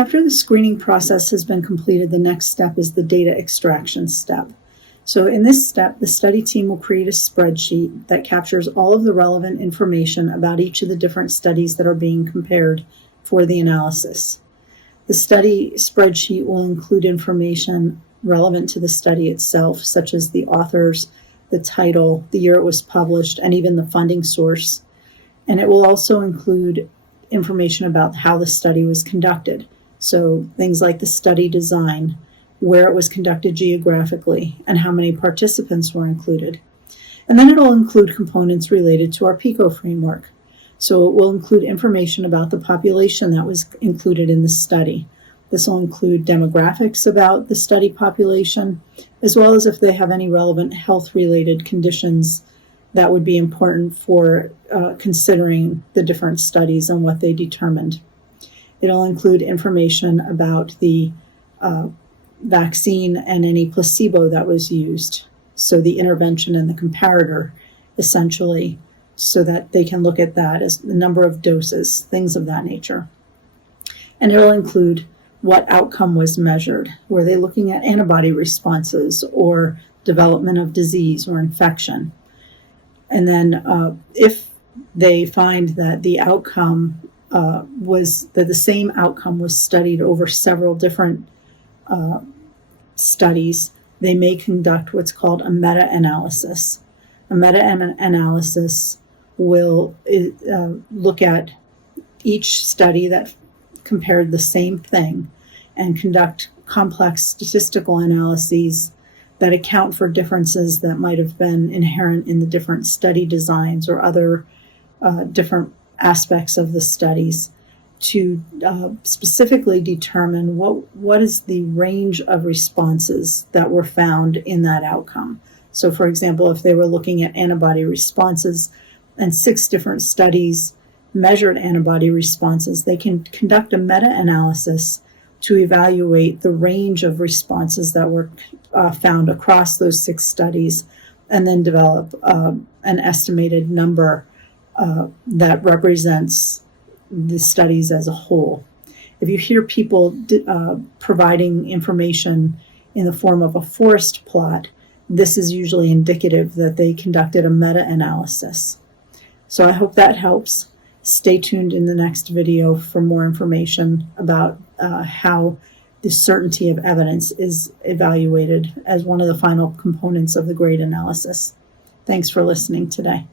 After the screening process has been completed, the next step is the data extraction step. So in this step, the study team will create a spreadsheet that captures all of the relevant information about each of the different studies that are being compared for the analysis. The study spreadsheet will include information relevant to the study itself, such as the authors, the title, the year it was published, and even the funding source. And it will also include information about how the study was conducted. So things like the study design, where it was conducted geographically, and how many participants were included. And then it'll include components related to our PICO framework. So it will include information about the population that was included in the study. This will include demographics about the study population, as well as if they have any relevant health-related conditions that would be important for considering the different studies and what they determined. It'll include information about the vaccine and any placebo that was used, so the intervention and the comparator, essentially, so that they can look at that as the number of doses, things of that nature. And it'll include what outcome was measured. Were they looking at antibody responses or development of disease or infection? And then if they find that the outcome the same outcome was studied over several different studies, they may conduct what's called a meta-analysis. A meta-analysis will look at each study that compared the same thing and conduct complex statistical analyses that account for differences that might have been inherent in the different study designs or other different aspects of the studies to specifically determine what is the range of responses that were found in that outcome. So, for example, if they were looking at antibody responses and 6 different studies measured antibody responses, they can conduct a meta-analysis to evaluate the range of responses that were found across those 6 studies and then develop an estimated number that represents the studies as a whole. If you hear people providing information in the form of a forest plot, this is usually indicative that they conducted a meta-analysis. So I hope that helps. Stay tuned in the next video for more information about how the certainty of evidence is evaluated as one of the final components of the grade analysis. Thanks for listening today.